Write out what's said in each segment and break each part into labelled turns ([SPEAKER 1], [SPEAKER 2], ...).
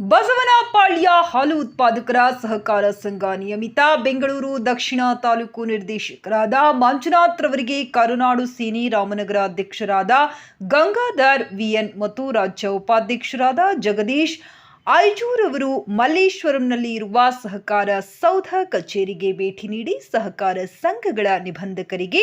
[SPEAKER 1] ಬಸವನಪಾಳ್ಯ ಹಾಲು ಉತ್ಪಾದಕರ ಸಹಕಾರ ಸಂಘ ನಿಯಮಿತ ಬೆಂಗಳೂರು ದಕ್ಷಿಣ ತಾಲೂಕು ನಿರ್ದೇಶಕರಾದ ಮಂಜುನಾಥ್ ರವರಿಗೆ ಕರುನಾಡು ಸೇನೆ ರಾಮನಗರ ಅಧ್ಯಕ್ಷರಾದ ಗಂಗಾಧರ್ ವಿಎನ್ ಮತ್ತು ರಾಜ್ಯ ಉಪಾಧ್ಯಕ್ಷರಾದ ಜಗದೀಶ್ ಐಜೂರವರು ಮಲ್ಲೇಶ್ವರಂನಲ್ಲಿ ಇರುವ ಸಹಕಾರ ಸೌಧ ಕಚೇರಿಗೆ ಭೇಟಿ ನೀಡಿ ಸಹಕಾರ ಸಂಘಗಳ ನಿಬಂಧಕರಿಗೆ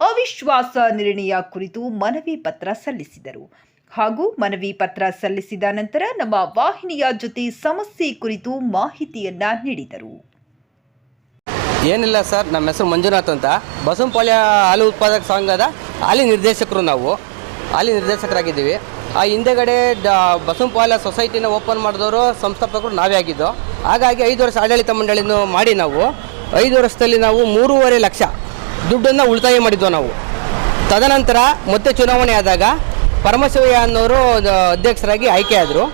[SPEAKER 1] ಅವಿಶ್ವಾಸ ನಿರ್ಣಯ ಕುರಿತು ಮನವಿ ಪತ್ರ ಸಲ್ಲಿಸಿದರು. ಹಾಗೂ ಮನವಿ ಪತ್ರ ಸಲ್ಲಿಸಿದ ನಂತರ ನಮ್ಮ ವಾಹಿನಿಯ ಜೊತೆ ಸಮಸ್ಯೆ ಕುರಿತು ಮಾಹಿತಿಯನ್ನ ನೀಡಿದರು.
[SPEAKER 2] ಏನಿಲ್ಲ ಸರ್, ನಮ್ಮ ಹೆಸರು ಮಂಜುನಾಥ್ ಅಂತ. ಬಸವಂಪಾಳ್ಯ ಹಾಲು ಉತ್ಪಾದಕ ಸಂಘದ ಹಾಲಿ ನಿರ್ದೇಶಕರು ನಾವು. ಹಾಲಿ ನಿರ್ದೇಶಕರಾಗಿದ್ದೀವಿ. ಆ ಹಿಂದೆಗಡೆ ಡ ಬಸವನಪಾಳ್ಯ ಸೊಸೈಟಿನ ಓಪನ್ ಮಾಡಿದವರು ಸಂಸ್ಥಾಪಕರು ನಾವೇ ಆಗಿದ್ದು. ಹಾಗಾಗಿ ಐದು ವರ್ಷ ಆಡಳಿತ ಮಂಡಳಿನ ಮಾಡಿ ನಾವು. ಐದು ವರ್ಷದಲ್ಲಿ ನಾವು ಮೂರುವರೆ ಲಕ್ಷ ದುಡ್ಡನ್ನು ಉಳಿತಾಯ ಮಾಡಿದ್ದೋ ನಾವು. ತದನಂತರ ಮತ್ತೆ ಚುನಾವಣೆ ಆದಾಗ ಪರಮಶಿವಯ್ಯ ಅನ್ನೋರು ಅಧ್ಯಕ್ಷರಾಗಿ ಆಯ್ಕೆ ಆದರು.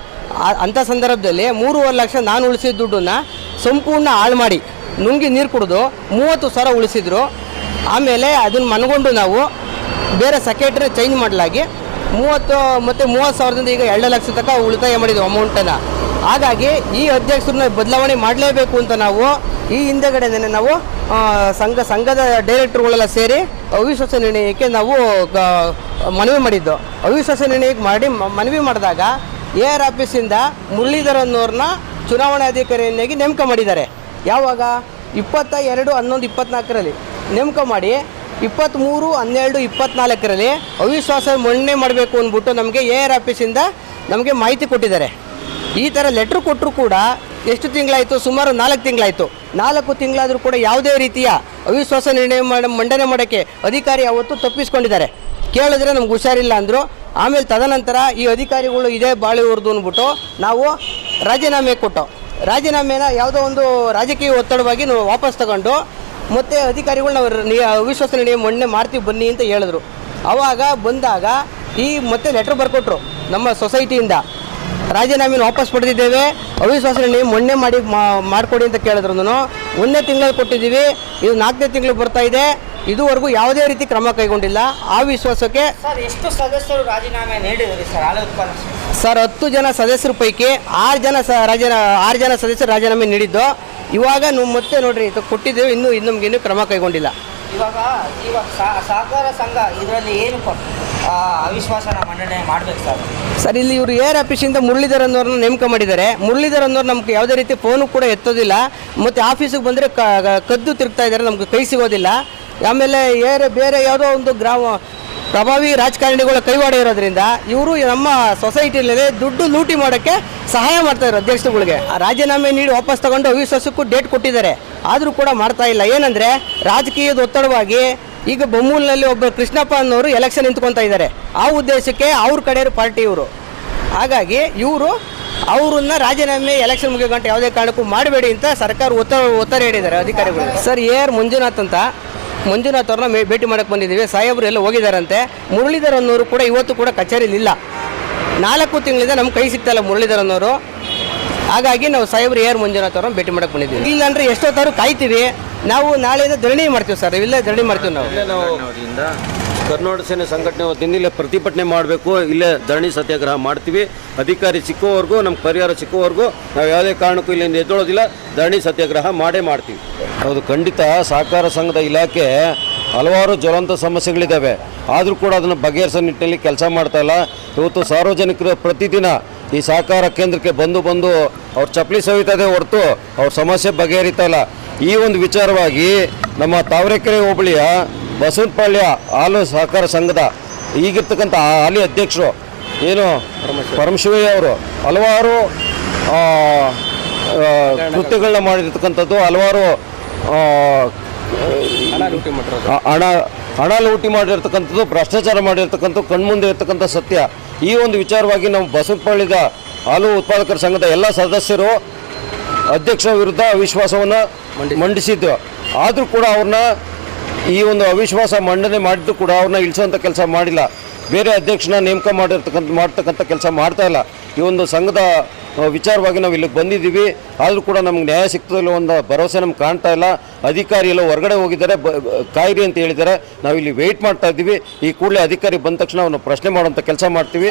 [SPEAKER 2] ಅಂಥ ಸಂದರ್ಭದಲ್ಲಿ ಮೂರುವರೆ ಲಕ್ಷ ನಾನು ಉಳಿಸಿದ ದುಡ್ಡನ್ನು ಸಂಪೂರ್ಣ ಹಾಳು ಮಾಡಿ, ನುಂಗಿ ನೀರು ಕುಡಿದು ಮೂವತ್ತು ಸಾವಿರ ಉಳಿಸಿದ್ರು. ಆಮೇಲೆ ಅದನ್ನು ಮನಗೊಂಡು ನಾವು ಬೇರೆ ಸೆಕ್ರೆಟರಿ ಚೇಂಜ್ ಮಾಡಲಾಗಿ ಮೂವತ್ತು, ಮತ್ತು ಮೂವತ್ತು ಸಾವಿರದಿಂದ ಈಗ ಎರಡು ಲಕ್ಷ ತನಕ ಉಳಿತಾಯ ಮಾಡಿದ್ದೆವು ಅಮೌಂಟನ್ನು ಹಾಗಾಗಿ ಈ ಅಧ್ಯಕ್ಷರನ್ನ ಬದಲಾವಣೆ ಮಾಡಲೇಬೇಕು ಅಂತ ನಾವು ಈ ಹಿಂದೆಗಡೆನೇ ನಾವು ಸಂಘ, ಸಂಘದ ಡೈರೆಕ್ಟರ್ಗಳೆಲ್ಲ ಸೇರಿ ಅವಿಶ್ವಾಸ ನಿರ್ಣಯಕ್ಕೆ ನಾವು ಮನವಿ ಮಾಡಿದ್ದು. ಅವಿಶ್ವಾಸ ನಿರ್ಣಯಕ್ಕೆ ಮಾಡಿ ಮನವಿ ಮಾಡಿದಾಗ ಎ ಆರ್ ಆಫೀಸಿಂದ ಮುರಳೀಧರ್ ಚುನಾವಣಾ ಅಧಿಕಾರಿಯನ್ನಾಗಿ ನೇಮಕ ಮಾಡಿದ್ದಾರೆ. ಯಾವಾಗ? ಇಪ್ಪತ್ತ ಎರಡು ಹನ್ನೊಂದು ಇಪ್ಪತ್ನಾಲ್ಕರಲ್ಲಿ. ನೇಮಕ ಮಾಡಿ ಇಪ್ಪತ್ತ್ಮೂರು ಹನ್ನೆರಡು ಇಪ್ಪತ್ನಾಲ್ಕರಲ್ಲಿ ಅವಿಶ್ವಾಸ ಮಣ್ಣೆ ಮಾಡಬೇಕು ಅಂದ್ಬಿಟ್ಟು ನಮಗೆ ಎ ಆರ್ ಆಫೀಸಿಂದ ನಮಗೆ ಮಾಹಿತಿ ಕೊಟ್ಟಿದ್ದಾರೆ. ಈ ಥರ ಲೆಟ್ರ್ ಕೊಟ್ಟರು ಕೂಡ ಎಷ್ಟು ತಿಂಗಳಾಯಿತು? ಸುಮಾರು ನಾಲ್ಕು ತಿಂಗಳಾಯಿತು. ನಾಲ್ಕು ತಿಂಗಳಾದರೂ ಕೂಡ ಯಾವುದೇ ರೀತಿಯ ಅವಿಶ್ವಾಸ ನಿರ್ಣಯ ಮಂಡನೆ ಮಾಡೋಕ್ಕೆ ಅಧಿಕಾರಿ ಅವತ್ತು ತಪ್ಪಿಸ್ಕೊಂಡಿದ್ದಾರೆ. ಕೇಳಿದ್ರೆ ನಮ್ಗೆ ಹುಷಾರಿಲ್ಲ ಅಂದರು. ಆಮೇಲೆ ತದನಂತರ ಈ ಅಧಿಕಾರಿಗಳು ಇದೇ ಬಾಳಿವರ್ದು ಅಂದ್ಬಿಟ್ಟು ನಾವು ರಾಜೀನಾಮೆ ಕೊಟ್ಟು, ರಾಜೀನಾಮೆನ ಯಾವುದೋ ಒಂದು ರಾಜಕೀಯ ಒತ್ತಡವಾಗಿ ನಾವು ವಾಪಸ್ ತಗೊಂಡು ಮತ್ತೆ ಅಧಿಕಾರಿಗಳು ನಾವು ಅವಿಶ್ವಾಸ ನಿರ್ಣಯ ಮಂಡನೆ ಮಾಡ್ತೀವಿ ಬನ್ನಿ ಅಂತ ಹೇಳಿದ್ರು. ಆವಾಗ ಬಂದಾಗ ಈ ಮತ್ತೆ ಲೆಟ್ರ್ ಬರ್ಕೊಟ್ರು ನಮ್ಮ ಸೊಸೈಟಿಯಿಂದ ರಾಜೀನಾಮೆನ ವಾಪಸ್ ಪಡೆದಿದ್ದೇವೆ. ಅವಿಶ್ವಾಸ ನಿರ್ಣಯ ಮೊನ್ನೆ ಮಾಡಿ ಮಾಡಿಕೊಡಿ ಅಂತ ಕೇಳಿದ್ರು ಒಂದನೇ ತಿಂಗಳಲ್ಲಿ ಕೊಟ್ಟಿದ್ದೀವಿ. ಇದು ನಾಲ್ಕನೇ ತಿಂಗಳು ಬರ್ತಾ ಇದೆ. ಇದುವರೆಗೂ ಯಾವುದೇ ರೀತಿ ಕ್ರಮ ಕೈಗೊಂಡಿಲ್ಲ. ಆ ವಿಶ್ವಾಸಕ್ಕೆ
[SPEAKER 3] ಸರ್ ಎಷ್ಟು ಸದಸ್ಯರು ರಾಜೀನಾಮೆ ನೀಡಿದ್ರಿ ಸರ್
[SPEAKER 2] ಸರ್ ಹತ್ತು ಜನ ಸದಸ್ಯರ ಪೈಕಿ ಆರು ಜನ ಸ ರಾಜೀನಾ ಆರು ಜನ ಸದಸ್ಯರು ರಾಜೀನಾಮೆ ನೀಡಿದ್ದು. ಇವಾಗ ನೀವು ಮತ್ತೆ ನೋಡ್ರಿ ಕೊಟ್ಟಿದ್ದೇವೆ. ಇನ್ನೂ ಇನ್ನು ನಮ್ಗೆ ಇನ್ನೂ ಕ್ರಮ ಕೈಗೊಂಡಿಲ್ಲ.
[SPEAKER 3] ಇವಾಗ ಇವಾಗ ಸಹ- ಸಹಕಾರ ಸಂಘ ಇದರಲ್ಲಿ ಏನು ಅವಿಶ್ವಾಸನ ಮಂಡನೆ ಮಾಡಬೇಕು ಸರ್?
[SPEAKER 2] ಸರ್, ಇಲ್ಲಿ ಇವರು ಏರ್ ಆಫೀಸಿಂದ ಮುರಳೀಧರ್ ಅನ್ನೋರನ್ನ ನೇಮಕ ಮಾಡಿದ್ದಾರೆ. ಮುರಳೀಧರ್ ಅನ್ನೋರು ನಮ್ಗೆ ಯಾವುದೇ ರೀತಿ ಫೋನು ಕೂಡ ಎತ್ತೋದಿಲ್ಲ. ಮತ್ತು ಆಫೀಸಿಗೆ ಬಂದರೆ ಕದ್ದು ತಿರುಗ್ತಾ ಇದ್ದಾರೆ ನಮ್ಗೆ ಕೈ ಸಿಗೋದಿಲ್ಲ. ಆಮೇಲೆ ಏರ್ ಬೇರೆ ಯಾವುದೋ ಒಂದು ಗ್ರಾಮ ಪ್ರಭಾವಿ ರಾಜಕಾರಣಿಗಳ ಕೈವಾಡ ಇರೋದ್ರಿಂದ ಇವರು ನಮ್ಮ ಸೊಸೈಟಿಯಲ್ಲಿ ದುಡ್ಡು ಲೂಟಿ ಮಾಡೋಕ್ಕೆ ಸಹಾಯ ಮಾಡ್ತಾ ಇದ್ದಾರೆ ಆ ರಾಜೀನಾಮೆ ನೀಡಿ ವಾಪಸ್ ತಗೊಂಡು ಅವಿಶ್ವಾಸಕ್ಕೂ ಡೇಟ್ ಕೊಟ್ಟಿದ್ದಾರೆ. ಆದರೂ ಕೂಡ ಮಾಡ್ತಾ ಇಲ್ಲ. ಏನಂದರೆ ರಾಜಕೀಯದ ಒತ್ತಡವಾಗಿ ಈಗ ಬೊಮ್ಮೂಲಿನಲ್ಲಿ ಒಬ್ಬ ಕೃಷ್ಣಪ್ಪ ಅನ್ನೋರು ಎಲೆಕ್ಷನ್ ನಿಂತ್ಕೊತಾ ಇದ್ದಾರೆ. ಆ ಉದ್ದೇಶಕ್ಕೆ ಅವ್ರ ಕಡೆಯವರು ಪಾರ್ಟಿ ಇವರು. ಹಾಗಾಗಿ ಇವರು ಅವರನ್ನ ರಾಜೀನಾಮೆ ಎಲೆಕ್ಷನ್ ಮುಗಿಯೋ ಯಾವುದೇ ಕಾರಣಕ್ಕೂ ಮಾಡಬೇಡಿ ಅಂತ ಸರ್ಕಾರ ಒತ್ತ, ಒತ್ತಡ ಹೇಳಿದ್ದಾರೆ ಅಧಿಕಾರಿಗಳು ಸರ್, ಎ ಆರ್ ಮಂಜುನಾಥ್ ಅಂತ ಮಂಜುನಾಥ್ ಅವ್ರನ್ನ ಭೇಟಿ ಮಾಡಕ್ಕೆ ಬಂದಿದ್ದೀವಿ. ಸಾಹೇಬರು ಎಲ್ಲ ಹೋಗಿದ್ದಾರಂತೆ ಮುರಳೀಧರ್ ಅನ್ನೋರು ಕೂಡ ಇವತ್ತು ಕೂಡ ಕಚೇರಿಲಿ ಇಲ್ಲ. ನಾಲ್ಕು ತಿಂಗಳಿಂದ ನಮ್ಮ ಕೈ ಸಿಗ್ತಾ ಇಲ್ಲ ಮುರಳೀಧರ್ ಅನ್ನೋರು. ಹಾಗಾಗಿ ನಾವು ಸಾಹೇಬ್ರು ಎ ಆರ್ ಮಂಜುನಾಥ್ ಅವ್ರನ್ನ ಭೇಟಿ ಮಾಡಕ್ಕೆ ಬಂದಿದ್ದೀವಿ. ಇಲ್ಲಾಂದ್ರೆ ಎಷ್ಟೊತ್ತಾದ್ರು ಕಾಯ್ತೀವಿ. ನಾವು ನಾಳೆಯಿಂದ ಧರಣಿ ಮಾಡ್ತೀವಿ ಸರ್. ಇಲ್ಲೇ ಧರಣಿ ಮಾಡ್ತೀವಿ
[SPEAKER 4] ಇಲ್ಲೇ ನಾವು ಕರ್ನಾಟಕ ಸೇನೆ ಸಂಘಟನೆ ವತಿಯಿಂದ ಇಲ್ಲೇ ಪ್ರತಿಭಟನೆ ಮಾಡಬೇಕು, ಇಲ್ಲೇ ಧರಣಿ ಸತ್ಯಾಗ್ರಹ ಮಾಡ್ತೀವಿ. ಅಧಿಕಾರಿ ಸಿಕ್ಕೋವರೆಗೂ, ನಮ್ಗೆ ಪರಿಹಾರ ಸಿಕ್ಕೋವರೆಗೂ ನಾವು ಯಾವುದೇ ಕಾರಣಕ್ಕೂ ಇಲ್ಲಿಂದ ಎದ್ದೊಳೋದಿಲ್ಲ, ಧರಣಿ ಸತ್ಯಾಗ್ರಹ ಮಾಡೇ ಮಾಡ್ತೀವಿ. ಹೌದು, ಖಂಡಿತ ಸಹಕಾರ ಸಂಘದ ಇಲಾಖೆ ಹಲವಾರು ಜ್ವಲಂತ ಸಮಸ್ಯೆಗಳಿದ್ದಾವೆ ಆದರೂ ಕೂಡ ಅದನ್ನು ಬಗೆಹರಿಸೋ ನಿಟ್ಟಿನಲ್ಲಿ ಕೆಲಸ ಮಾಡ್ತಾ ಇಲ್ಲ. ಇವತ್ತು ಸಾರ್ವಜನಿಕರು ಪ್ರತಿದಿನ ಈ ಸಹಕಾರ ಕೇಂದ್ರಕ್ಕೆ ಬಂದು ಬಂದು ಅವ್ರ ಚಪ್ಪಲಿ ಸವಿತದೆ ಹೊರತು ಅವ್ರ ಸಮಸ್ಯೆ ಬಗೆಹರಿತಾ ಇಲ್ಲ. ಈ ಒಂದು ವಿಚಾರವಾಗಿ ನಮ್ಮ ತಾವರೆಕೆರೆ ಹೋಬಳಿಯ ಬಸವನಪಾಳ್ಯ ಹಾಲು ಸಹಕಾರ ಸಂಘದ ಈಗಿರ್ತಕ್ಕಂಥ ಹಾಲಿ ಅಧ್ಯಕ್ಷರು ಏನು ಪರಮಶಿವಯ್ಯ ಅವರು ಹಲವಾರು ಕೃತ್ಯಗಳನ್ನ ಮಾಡಿರ್ತಕ್ಕಂಥದ್ದು, ಹಲವಾರು ಹಣ ಹಣ ಲೂಟಿ ಮಾಡಿರ್ತಕ್ಕಂಥದ್ದು, ಭ್ರಷ್ಟಾಚಾರ ಮಾಡಿರ್ತಕ್ಕಂಥದ್ದು, ಕಣ್ಮುಂದೆ ಇರ್ತಕ್ಕಂಥ ಸತ್ಯ. ಈ ಒಂದು ವಿಚಾರವಾಗಿ ನಾವು ಬಸವನಪಾಳ್ಯದ ಹಾಲು ಉತ್ಪಾದಕರ ಸಂಘದ ಎಲ್ಲ ಸದಸ್ಯರು ಅಧ್ಯಕ್ಷರ ವಿರುದ್ಧ ಅವಿಶ್ವಾಸವನ್ನು ಮಂಡಿಸಿದ್ದು. ಆದರೂ ಕೂಡ ಅವ್ರನ್ನ ಈ ಒಂದು ಅವಿಶ್ವಾಸ ಮಂಡನೆ ಮಾಡಿದ್ದು ಕೂಡ ಅವ್ರನ್ನ ಇಳಿಸುವಂಥ ಕೆಲಸ ಮಾಡಿಲ್ಲ. ಬೇರೆ ಅಧ್ಯಕ್ಷನ ನೇಮಕ ಮಾಡಿರ್ತಕ್ಕಂಥ, ಮಾಡ್ತಕ್ಕಂಥ ಕೆಲಸ ಮಾಡ್ತಾ ಇಲ್ಲ. ಈ ಒಂದು ಸಂಘದ ವಿಚಾರವಾಗಿ ನಾವು ಇಲ್ಲಿಗೆ ಬಂದಿದ್ದೀವಿ. ಆದರೂ ಕೂಡ ನಮ್ಗೆ ನ್ಯಾಯ ಸಿಗ್ತದಿಲ್ಲ ಒಂದು ಭರವಸೆ ನಮ್ಗೆ ಕಾಣ್ತಾ ಇಲ್ಲ. ಅಧಿಕಾರಿ ಎಲ್ಲ ಹೊರಗಡೆ ಹೋಗಿದ್ದಾರೆ. ಕಾಯಿರಿ ಅಂತ ಹೇಳಿದ್ದಾರೆ. ನಾವು ಇಲ್ಲಿ ವೆಯ್ಟ್ ಮಾಡ್ತಾ ಇದ್ದೀವಿ. ಈ ಕೂಡಲೇ ಅಧಿಕಾರಿ ಬಂದ ತಕ್ಷಣ ಅವನು ಪ್ರಶ್ನೆ ಮಾಡುವಂಥ ಕೆಲಸ ಮಾಡ್ತೀವಿ.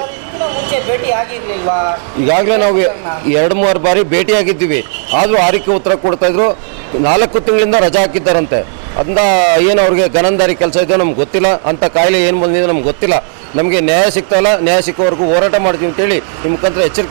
[SPEAKER 4] ಈಗಾಗಲೇ ನಾವು ಎರಡು, ಮೂರು ಬಾರಿ ಭೇಟಿಯಾಗಿದ್ದೀವಿ. ಆದರೂ ಆರಿಕೆ ಉತ್ತರ ಕೊಡ್ತಾ ಇದ್ರು. ನಾಲ್ಕು ತಿಂಗಳಿಂದ ರಜಾ ಹಾಕಿದ್ದಾರಂತೆ. ಅದನ್ನ ಏನು ಅವ್ರಿಗೆ ಗನಂದಾರಿ ಕೆಲಸ ಇದೆಯೋ ನಮ್ಗೆ ಗೊತ್ತಿಲ್ಲ, ಅಂತ ಕಾಯಿಲೆ ಏನು ಬಂದಿದೆ ನಮ್ಗೆ ಗೊತ್ತಿಲ್ಲ. ನಮಗೆ ನ್ಯಾಯ ಸಿಗ್ತಾ ಇಲ್ಲ, ನ್ಯಾಯ ಸಿಕ್ಕೋವರೆಗೂ ಹೋರಾಟ ಮಾಡ್ತೀವಿ ಅಂತೇಳಿ ನಿಮ್ಮ ಮುಖಾಂತರ ಎಚ್ಚರಿಕೆ